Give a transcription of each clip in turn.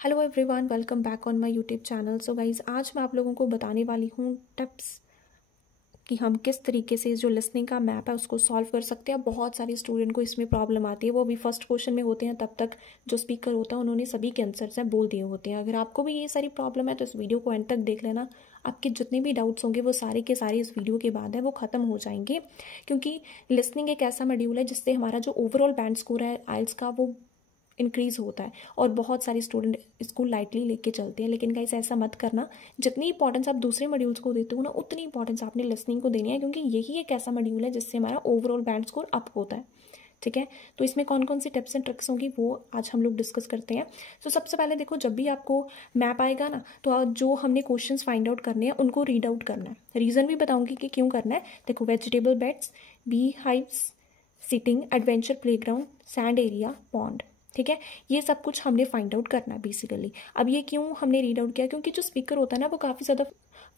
Hello everyone, welcome back on my YouTube channel. So guys, आज मैं आप लोगों को बताने वाली हूँ टिप्स कि हम किस तरीके से जो लिसनिंग का मैप है उसको सॉल्व कर सकते हैं। बहुत सारे स्टूडेंट को इसमें प्रॉब्लम आती है, वो भी फर्स्ट क्वेश्चन में होते हैं, तब तक जो स्पीकर होता है उन्होंने सभी के आंसर्स हैं बोल दिए होते हैं। अगर आपको भी ये सारी प्रॉब्लम है तो इस वीडियो को एंड तक देख लेना। आपके जितने भी डाउट्स होंगे वो सारे के सारे इस वीडियो के बाद है वो ख़त्म हो जाएंगे, क्योंकि लिसनिंग एक ऐसा मॉड्यूल है जिससे हमारा जो ओवरऑल बैंड स्कोर है आइल्स का वो इंक्रीज होता है। और बहुत सारे स्टूडेंट इसको लाइटली लेके चलते हैं, लेकिन गाइस ऐसा मत करना। जितनी इंपॉर्टेंस आप दूसरे मॉड्यूल्स को देते हो ना, उतनी इंपॉर्टेंस आपने लिसनिंग को देनी है, क्योंकि यही एक ऐसा मॉड्यूल है जिससे हमारा ओवरऑल बैंड स्कोर अप होता है। ठीक है, तो इसमें कौन कौन सी टिप्स एंड ट्रिक्स होंगी वो आज हम लोग डिस्कस करते हैं। तो सबसे पहले देखो, जब भी आपको मैप आएगा ना, तो जो हमने क्वेश्चंस फाइंड आउट करने हैं उनको रीड आउट करना है। रीज़न भी बताऊंगी कि क्यों करना है। देखो, vegetable beds, bee hives, sitting, adventure playground, sand area, pond. ठीक है, ये सब कुछ हमने फाइंड आउट करना है बेसिकली। अब ये क्यों हमने रीड आउट किया, क्योंकि जो स्पीकर होता है ना वो काफ़ी ज़्यादा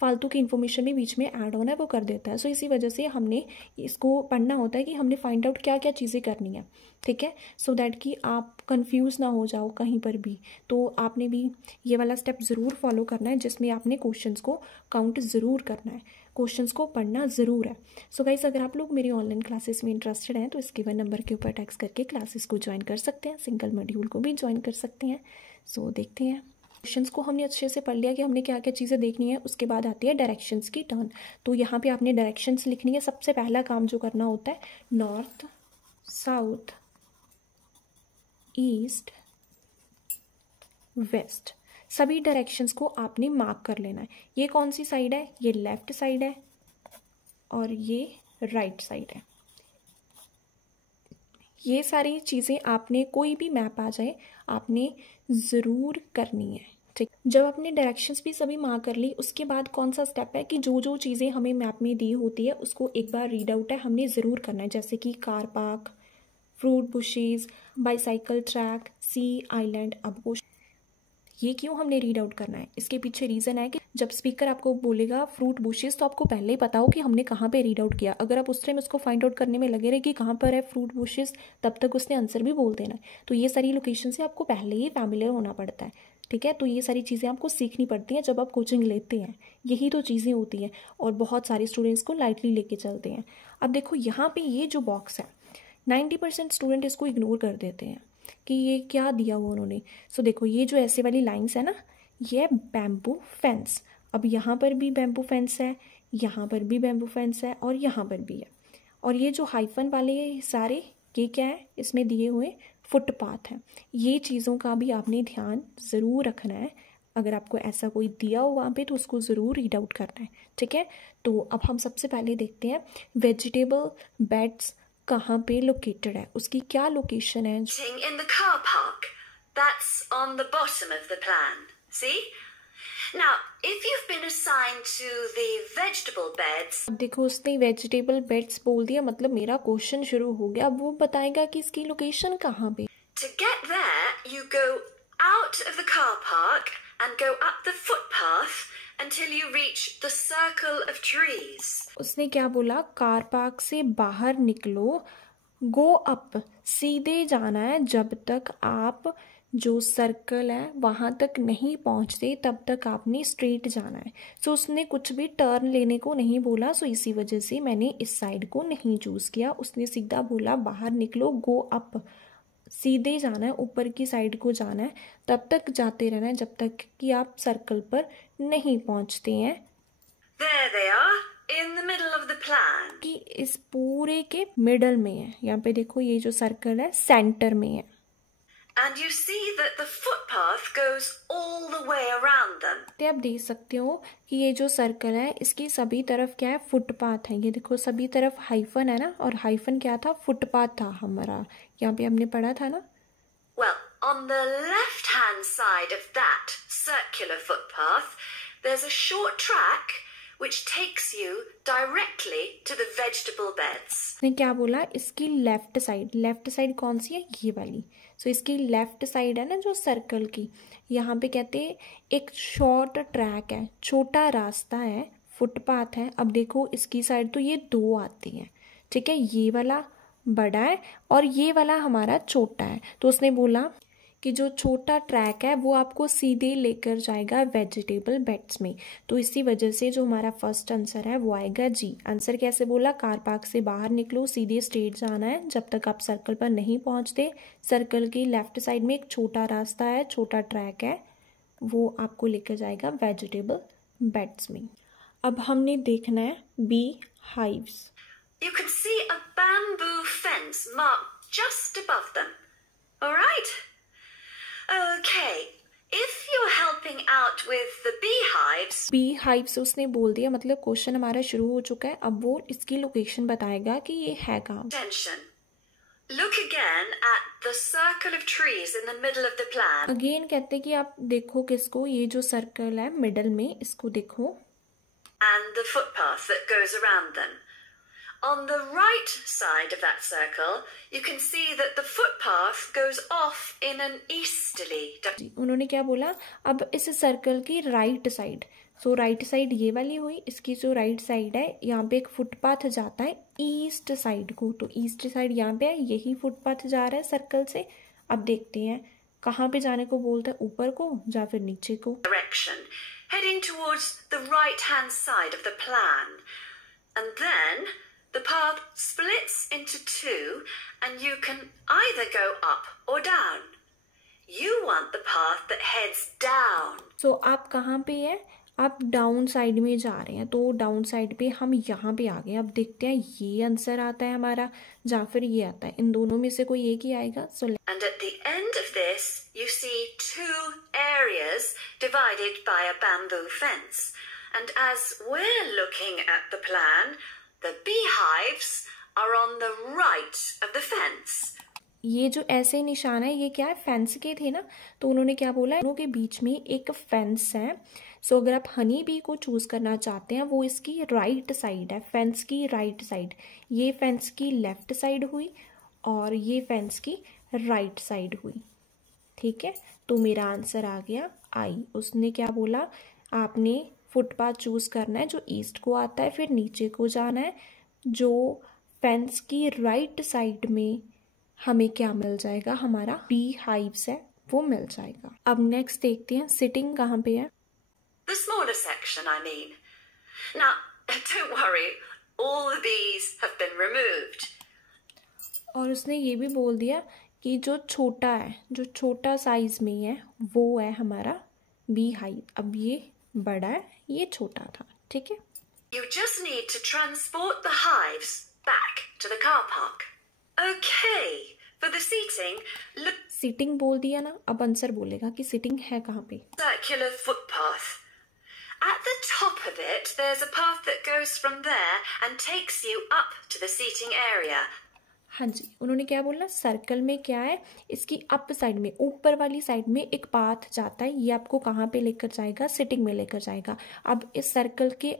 फालतू की इन्फॉर्मेशन भी बीच में ऐड ऑन है वो कर देता है। सो इसी वजह से हमने इसको पढ़ना होता है कि हमने फाइंड आउट क्या क्या चीज़ें करनी है। ठीक है, सो दैट कि आप कंफ्यूज ना हो जाओ कहीं पर भी। तो आपने भी ये वाला स्टेप ज़रूर फॉलो करना है, जिसमें आपने क्वेश्चंस को काउंट ज़रूर करना है, क्वेश्चंस को पढ़ना ज़रूर है। सो गाइस, अगर आप लोग मेरी ऑनलाइन क्लासेस में इंटरेस्टेड हैं तो इस गिवन नंबर के ऊपर टेक्स्ट करके क्लासेस को ज्वाइन कर सकते हैं, सिंगल मॉड्यूल को भी ज्वाइन कर सकते हैं। सो देखते हैं। क्वेश्चंस को हमने अच्छे से पढ़ लिया कि हमने क्या क्या चीज़ें देखनी है। उसके बाद आती है डायरेक्शंस की टर्न। तो यहाँ पे आपने डायरेक्शंस लिखनी है। सबसे पहला काम जो करना होता है, नॉर्थ, साउथ, ईस्ट, वेस्ट, सभी डायरेक्शंस को आपने मार्क कर लेना है। ये कौन सी साइड है, ये लेफ्ट साइड है और ये राइट साइड है। ये सारी चीज़ें आपने, कोई भी मैप आ जाए आपने ज़रूर करनी है। ठीक, जब आपने डायरेक्शंस भी सभी मार्क कर ली, उसके बाद कौन सा स्टेप है कि जो जो चीज़ें हमें मैप में दी होती है उसको एक बार रीड आउट है हमने ज़रूर करना है। जैसे कि car park, fruit bushes, bicycle track, sea island. अब ये क्यों हमने रीड आउट करना है, इसके पीछे रीज़न है कि जब स्पीकर आपको बोलेगा फ्रूट बुशेस, तो आपको पहले ही पता हो कि हमने कहाँ पे रीड आउट किया। अगर आप उस टाइम उसको फाइंड आउट करने में लगे रहे कि कहाँ पर है फ्रूट बुशेस, तब तक उसने आंसर भी बोल देना है। तो ये सारी लोकेशन से आपको पहले ही फैमिलियर होना पड़ता है। ठीक है, तो ये सारी चीज़ें आपको सीखनी पड़ती हैं जब आप कोचिंग लेते हैं। यही तो चीज़ें होती हैं, और बहुत सारे स्टूडेंट्स को लाइटली लेके चलते हैं। अब देखो, यहाँ पे ये जो बॉक्स है, 90% स्टूडेंट इसको इग्नोर कर देते हैं कि ये क्या दिया हुआ उन्होंने। सो देखो, ये जो ऐसे वाली लाइंस है ना, ये है बैम्बू फेंस। अब यहाँ पर भी बैम्बू फेंस है, यहाँ पर भी बैम्बू फेंस है और यहाँ पर भी है। और ये जो हाइफन वाले सारे, ये क्या है, इसमें दिए हुए फुटपाथ हैं। ये चीज़ों का भी आपने ध्यान ज़रूर रखना है। अगर आपको ऐसा कोई दिया हो वहाँ पे तो उसको ज़रूर रीड आउट करना है। ठीक है, तो अब हम सबसे पहले देखते हैं वेजिटेबल बेड्स कहाँ पे लोकेटेड है, उसकी क्या लोकेशन है। In the car park. That's on the bottom of the plan. See? Now, if you've been assigned to the vegetable beds. अब देखो, उसने वेजिटेबल बेड्स बोल दिया, मतलब मेरा क्वेश्चन शुरू हो गया। अब वो बताएगा कि इसकी लोकेशन कहाँ पे। To get there, you go out of the car park and go up the footpath until you reach the circle of trees. उसने क्या बोला, कार पार्क से बाहर निकलो, गो अप, सीधे जाना है जब तक आप जो सर्कल है वहाँ तक नहीं पहुँचते, तब तक आपने स्ट्रेट जाना है। सो उसने कुछ भी टर्न लेने को नहीं बोला, सो इसी वजह से मैंने इस साइड को नहीं चूज़ किया। उसने सीधा बोला बाहर निकलो, गो अप, सीधे जाना है, ऊपर की साइड को जाना है, तब तक जाते रहना है जब तक कि आप सर्कल पर नहीं पहुँचते हैं। There they are. In the middle of the plan. कि इस पूरे के मिडल में है। यहाँ पे देखो, ये जो सर्कल है सेंटर में है। And you see that the footpath goes all the way around them. तो आप देख सकते हो कि ये जो सर्कल है इसकी सभी तरफ क्या है, फुटपाथ है। ये देखो, सभी तरफ हाइफन है ना, और हाइफन क्या था, फुटपाथ था हमारा। यहाँ पे हमने पढ़ा था ना। Well, on the left-hand side of that circular footpath, there's a short track which takes you directly to the vegetable beds. ने क्या बोला, इसकी लेफ्ट साइड, लेफ्ट साइड कौन सी है, ये वाली। सो इसकी लेफ्ट साइड है ना जो सर्कल की, यहाँ पे कहते हैं एक शॉर्ट ट्रैक है, छोटा रास्ता है, फुटपाथ है। अब देखो, इसकी साइड तो ये दो आती हैं। ठीक है, ये वाला बड़ा है और ये वाला हमारा छोटा है। तो उसने बोला कि जो छोटा ट्रैक है वो आपको सीधे लेकर जाएगा वेजिटेबल बेड्स में। तो इसी वजह से जो हमारा फर्स्ट आंसर है वो आएगा जी। आंसर कैसे बोला, कार पार्क से बाहर निकलो, सीधे स्ट्रेट जाना है जब तक आप सर्कल पर नहीं पहुंचते। सर्कल की लेफ्ट साइड में एक छोटा रास्ता है, छोटा ट्रैक है, वो आपको लेकर जाएगा वेजिटेबल बेड्स में। अब हमने देखना है bee hives. You can see a bamboo fence marked just above them. All right? Okay. If you're helping out with the beehives. beehives उसने बोल दिया, मतलब क्वेश्चन हमारा शुरू हो चुका है। अब वो इसकी लोकेशन बताएगा कि ये है कहाँ। Attention. Look again at the circle of trees in the middle of the plan. Again कहते हैं कि आप देखो किसको, ये जो सर्कल है मिडल में, इसको देखो। And the footpath that goes around them. On the right side of that circle, you can see that the footpath goes off in an easterly direction. उन्होंने क्या बोला, अब इस सर्कल की राइट साइड, सो राइट साइड ये वाली हुई, इसकी जो राइट साइड है यहाँ पे एक फुटपाथ जाता है ईस्ट साइड को। तो ईस्ट साइड यहाँ पे है, यही फुटपाथ जा रहा है सर्कल से। अब देखते हैं कहाँ पे जाने को बोलता है, ऊपर को या फिर नीचे को। Direction, heading towards the right-hand side of the plan, and then the path splits into two, and you can either go up or down. You want the path that heads down. So आप कहाँ पे है, आप down side में जा रहे हैं, तो डाउन साइड पे हम यहाँ पे आ गए। अब देखते हैं ये आंसर आता है हमारा या फिर ये आता है, इन दोनों में से कोई एक ही आएगा। And at the end of this, you see two areas divided by a bamboo fence. And as we're looking at the plan, the beehives are on the right of the fence. ये जो ऐसे निशान है ये क्या है, fence के थे ना, तो उन्होंने क्या बोला, दोनों के बीच में एक फेंस है। सो अगर आप हनी बी को चूज करना चाहते हैं, वो इसकी राइट साइड है, फेंस की राइट साइड। ये फेंस की लेफ्ट साइड हुई और ये फेंस की राइट साइड हुई। ठीक है, तो मेरा आंसर आ गया आई। उसने क्या बोला, आपने फुटपाथ चूज करना है जो ईस्ट को आता है, फिर नीचे को जाना है, जो फेंस की राइट साइड में हमें क्या मिल जाएगा, हमारा बी हाइव्स है वो मिल जाएगा। अब नेक्स्ट देखते हैं सिटिंग कहाँ पे है। The smaller section, I mean. Now, don't worry, all the bees have been removed. और उसने ये भी बोल दिया कि जो छोटा है, जो छोटा साइज में है, वो है हमारा बी हाइव। अब ये बड़ा है, ये छोटा था। ठीक है, You just need to transport the hives back to the car park. Okay, for the seating, look. Seating बोल दिया ना, अब आंसर बोलेगा कि सीटिंग है कहाँ पे। Circular footpath. At the top of it, there's a path that goes from there and takes you up to the seating area. हाँ जी, उन्होंने क्या बोला, सर्कल में क्या है, इसकी अप साइड में, ऊपर वाली साइड में एक पाथ जाता है, ये आपको कहाँ पे लेकर जाएगा, सिटिंग में लेकर जाएगा। अब इस सर्कल के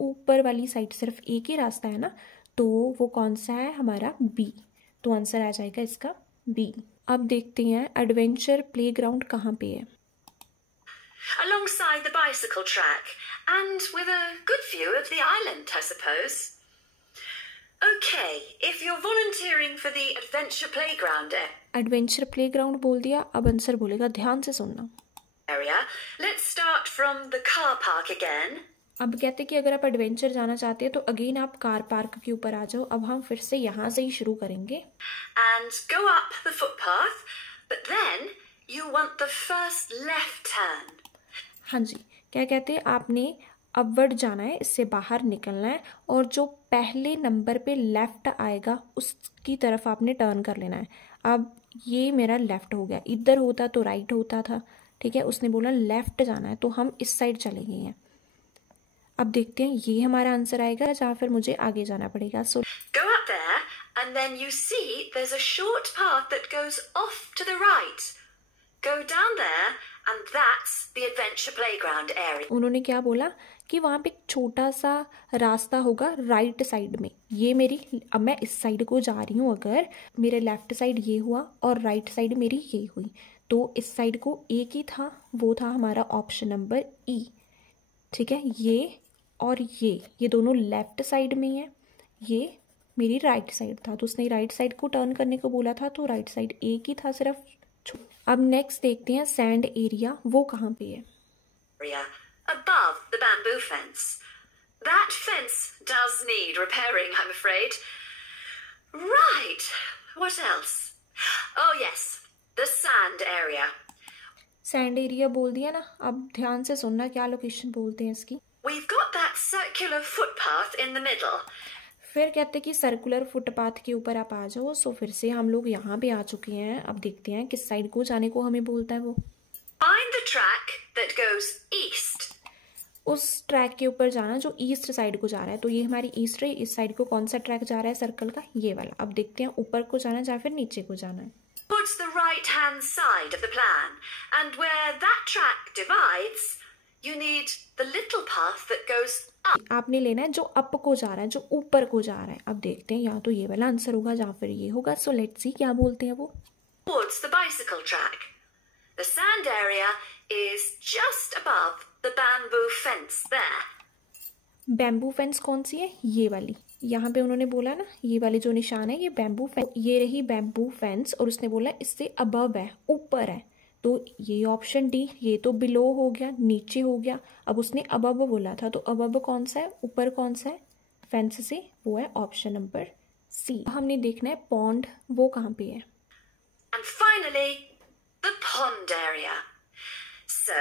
ऊपर वाली साइड सिर्फ एक ही रास्ता है ना, तो वो कौन सा है, हमारा बी। तो आंसर आ जाएगा इसका बी। अब देखते हैं एडवेंचर प्लेग्राउंड कहाँ पे है। Alongside the bicycle track and with a good view of the island, I suppose. Okay, if you're volunteering for the adventure playground adventure playground बोल दिया, अब आंसर बोलेगा, ध्यान से सुनना। area, let's start from the car park again. अब कहते कि अगर आप एडवेंचर जाना चाहते हैं तो अगेन आप कार पार्क के ऊपर आ जाओ। अब हम फिर से यहाँ से ही शुरू करेंगे। And go up the footpath, but then you want the first left turn. हाँ जी, क्या कहते हैं, आपने अपवर्ड जाना है, इससे बाहर निकलना है, और जो पहले नंबर पे लेफ्ट आएगा उसकी तरफ आपने टर्न कर लेना है। अब ये मेरा लेफ्ट हो गया, इधर होता तो राइट होता था। ठीक है, उसने बोला लेफ्ट जाना है, तो हम इस साइड चले गए हैं। अब देखते हैं ये हमारा आंसर आएगा या फिर मुझे आगे जाना पड़ेगा। सो Go up there and then you see there's a short path that goes off to the right. Go down there and that's the adventure playground area. उन्होंने क्या बोला कि वहाँ पे एक छोटा सा रास्ता होगा राइट साइड में। ये मेरी, अब मैं इस साइड को जा रही हूँ, अगर मेरे लेफ्ट साइड ये हुआ और राइट साइड मेरी ये हुई, तो इस साइड को एक ही था, वो था हमारा ऑप्शन नंबर ई। ठीक है, ये और ये दोनों लेफ्ट साइड में है, ये मेरी राइट साइड था, तो उसने राइट साइड को टर्न करने को बोला था, तो राइट साइड एक ही था सिर्फ। अब नेक्स्ट देखते हैं सैंड एरिया, वो कहाँ पे है? Area above the bamboo fence. That fence does need repairing, I'm afraid. Right. What else? Oh yes, the sand area. Sand area बोल दिया ना, अब ध्यान से सुनना क्या लोकेशन बोलते हैं इसकी। We've got that circular footpath in the middle. फिर कहते हैं कि सर्कुलर फुटपाथ के ऊपर आप आ जाओ। सो फिर से हम लोग यहाँ पे आ चुके हैं। अब देखते हैं किस साइड को जाने को हमें बोलता है वो। Find the track that goes east. उस ट्रैक के ऊपर जाना जो ईस्ट साइड को जा रहा है। तो ये हमारी ईस्ट है, इस साइड को कौन सा ट्रैक जा रहा है सर्कल का? ये वाला। अब देखते हैं ऊपर को जाना है या फिर नीचे को जाना है। Towards the right-hand side of the plan, and where that track divides, you need the little path that goes up. आपने लेना है जो अप को जा रहा है, जो ऊपर को जा रहा है। अब देखते हैं या तो ये वाला आंसर होगा या फिर ये होगा। सो लेट्स सी क्या बोलते हैं वो। Towards the bicycle track. The sand area is just above the bamboo fence there. Bamboo fence कौन सी है? ये वाली। यहाँ पे उन्होंने बोला ना ये वाले जो निशान है ये बैम्बू फेंस, ये रही बैम्बू फेंस और उसने बोला इससे अबव है, ऊपर है। तो ये ऑप्शन डी, ये तो बिलो हो गया, नीचे हो गया। अब उसने अबव बोला था, तो अबव कौन सा है, ऊपर कौन सा है फेंस से? वो है ऑप्शन नंबर सी। हमने देखना है पॉन्ड, वो कहाँ पे है। And finally, the pond area. So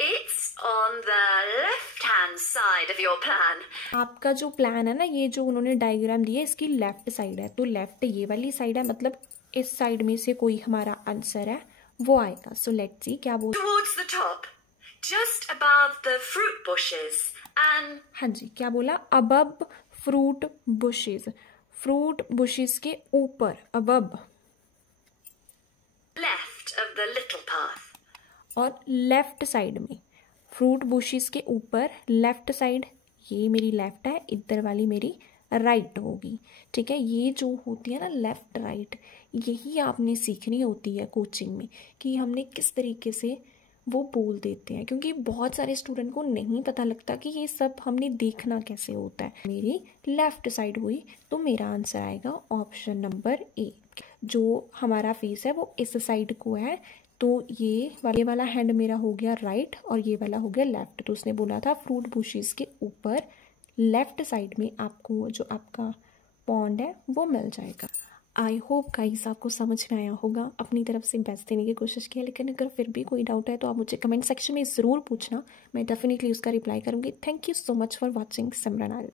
it's on the left-hand side of your plan. आपका जो प्लान है ना, ये जो उन्होंने डायग्राम दिया है इसकी लेफ्ट साइड है। तो लेफ्ट ये वाली साइड है, मतलब इस साइड में से कोई हमारा आंसर है वो आएगा। सो लेट्स सी क्या बोल। Towards the top, just above the fruit bushes and हाँ जी, क्या बोला? अबब फ्रूट बुशेस, फ्रूट बुशेस के ऊपर, अबब। left of the little path. और लेफ्ट साइड में फ्रूट बुशेस के ऊपर लेफ्ट साइड, ये मेरी लेफ्ट है, इधर वाली मेरी राइट होगी। ठीक है, ये जो होती है ना लेफ्ट राइट, यही आपने सीखनी होती है कोचिंग में कि हमने किस तरीके से वो बोल देते हैं, क्योंकि बहुत सारे स्टूडेंट को नहीं पता लगता कि ये सब हमने देखना कैसे होता है। मेरी लेफ्ट साइड हुई तो मेरा आंसर आएगा ऑप्शन नंबर ए। जो हमारा फेस है वो इस साइड को है, तो ये वाला हैंड मेरा हो गया राइट और ये वाला हो गया लेफ्ट। तो उसने बोला था फ्रूट बुशेस के ऊपर लेफ्ट साइड में आपको जो आपका पॉन्ड है वो मिल जाएगा। आई होप गाइस आपको समझ में आया होगा। अपनी तरफ से बेस्ट देने की कोशिश की है, लेकिन अगर फिर भी कोई डाउट है तो आप मुझे कमेंट सेक्शन में ज़रूर पूछना, मैं डेफिनेटली उसका रिप्लाई करूँगी। Thank you so much for watching Simran.